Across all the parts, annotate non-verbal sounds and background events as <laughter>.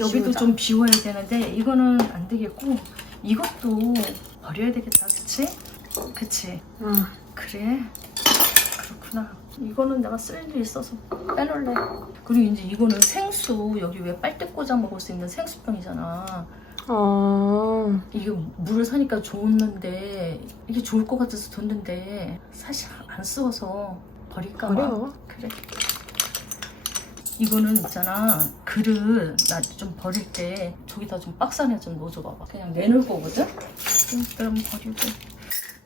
여기도 지우자. 좀 비워야 되는데 이거는 안 되겠고 이것도 버려야 되겠다 그치? 그치? 응. 그래? 그렇구나 이거는 내가 쓸 일이 있어서 빼놓을래 그리고 이제 이거는 생수 여기 왜 빨대 꽂아 먹을 수 있는 생수병이잖아 어. 이게 물을 사니까 좋았는데 이게 좋을 것 같아서 뒀는데 사실 안 쓰워서 버릴까 봐 버려. 그래. 이거는 있잖아 그릇 나좀 버릴 때 저기다 좀 박스 안에 좀 넣어줘 봐봐 그냥 내놓을 거거든? 좀 그럼 버리고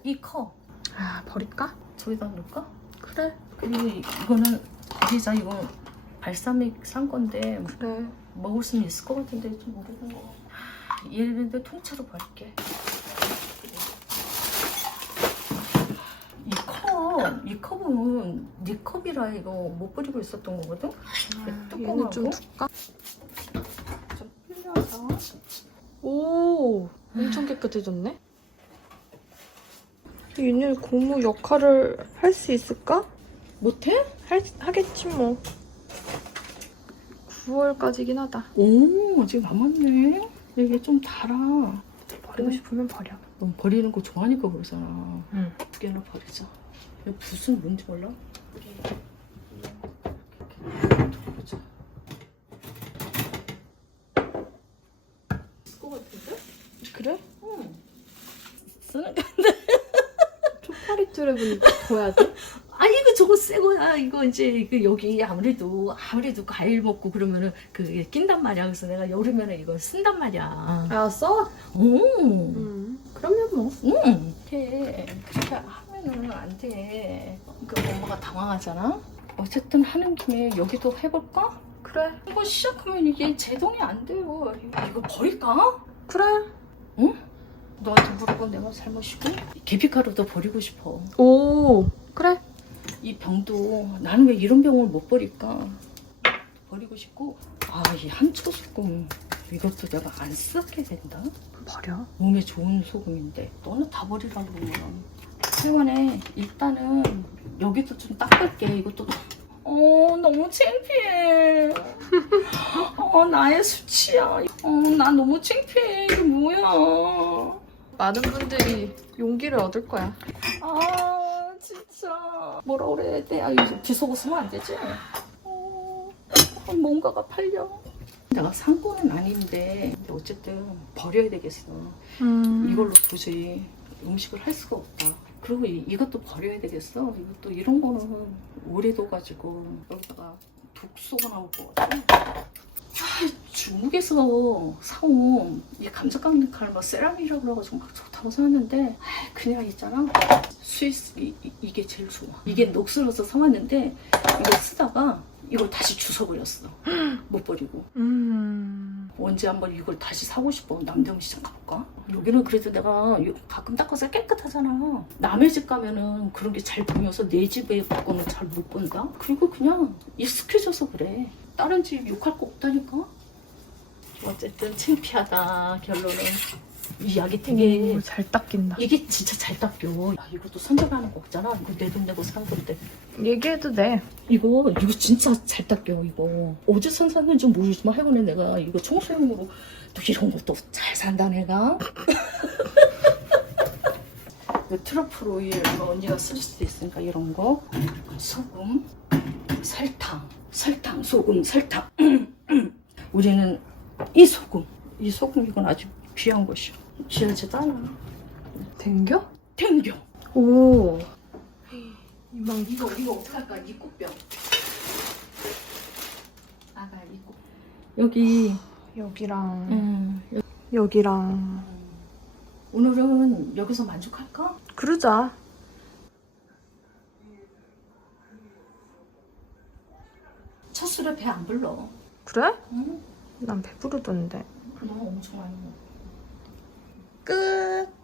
이컵아 버릴까? 저기다 넣을까? 그래. 그리고 이- 이거는 버리자 이거 발사믹 산 건데 그래. 먹을 수는 있을 것 같은데 좀 오래된 거 얘네들 통째로 버릴게 이 컵, 이 컵은 네 컵이라 이거 못 버리고 있었던 거거든? 아, 뚜껑하고? 얘는 좀 둘까? 좀 흘려서 오. 엄청 깨끗해졌네. 얘는 고무 역할을 할 수 있을까? 못해? 할, 하겠지 뭐. 9월까지긴 하다. 오 아직 남았네 이게 좀 달아 버리고 싶으면 버려. 넌 버리는 거 좋아하니까 그러잖아 응. 두 개나 버리자 이거 붓은 뭔지 몰라? 쓸것 같은데? 그래? 응. 쓰는 거. 초파리 트랩은 둬야 돼? <laughs> 아 이거 저거 새 거야. 이거 이제 이거 여기 아무래도 아무래도 과일 먹고 그러면은 그게 낀단 말이야. 그래서 내가 여름에는 이걸 쓴단 말이야. 아 써? 오. 응. 그러면 뭐. 응. 이렇게 그렇게 하면은 안 돼. 그 엄마가 당황하잖아. 어쨌든 하는 김에 여기도 해볼까? 그래. 이거 시작하면 이게 제동이 안 돼요. 이거 버릴까? 그래. 너한테 물어본 내가 잘못이고 계피가루도 버리고 싶어. 오. 그래. 이 병도 나는 왜 이런 병을 못 버릴까? 버리고 싶고 아이 한초 소금 이것도 내가 안 쓰게 된다. 버려. 몸에 좋은 소금인데 너는 다 버리라고 그러면 하여간에 일단은 여기도 좀 닦을게 이것도 어 너무 창피해 어 나의 수치야 어나 너무 창피해 이게 뭐야 많은 분들이 용기를 얻을 거야. 아 진짜 뭐라 그래야 돼? 아 이제 비속어 쓰면 안 되지? 어, 뭔가가 팔려 내가 산 거는 아닌데 어쨌든 버려야 되겠어 음. 이걸로 도저히 음식을 할 수가 없다. 그리고 이, 이것도 버려야 되겠어. 이것도 이런 거는 오래 둬가지고 여기다가 독소가 나올 것 같아. 아, 중국에서 사온 이 감자 깎는 칼, 막 세라믹이라고 그래가지고 막 좋다고 사왔는데 아, 그냥 있잖아. 스위스 이, 이, 게 제일 좋아. 이게 녹슬어서 사왔는데 이거 쓰다가 이걸 다시 주워버렸어. 못 버리고. 음. 언제 한번 이걸 다시 사고 싶어. 남대문 시장 가볼까? 여기는 그래도 내가 요- 가끔 닦아서 깨끗하잖아. 남의 집 가면은 그런 게 잘 보여서 내 집에 거는 잘 못 본다. 그리고 그냥 익숙해져서 그래. 다른 집 욕할 거 없다니까. 어쨌든 창피하다. 결론은 이 약이 되게 오, 잘 닦인다. 이게 진짜 잘 닦여. 야, 이것도 선정하는 거 없잖아. 이거 내 돈 내고 산 건데. 얘기해도 돼. 이거 이거 진짜 잘 닦여 이거 어디서 샀는지 모르지만 해보네 내가 이거 청소용으로 또 이런 것도 잘 산다 내가 <laughs> 그 트러플 오일 이거 언니가 쓸 수도 있으니까 이런 거 소금 설탕 설탕 소금 설탕 <clears throat> 우리는 이 소금 이 소금 이건 아주 귀한 것이야 귀하지도 않아 댕겨? 탱겨 오. 이만 이거 이거 어떡할까 이 꽃병 아가 이 꽃 여기 여기랑 음, 여기랑 오늘은 여기서 만족할까? 그러자. 첫 술에 배 안 불러 그래? 응? 난 배부르던데. 너 엄청 많이 먹어 끝.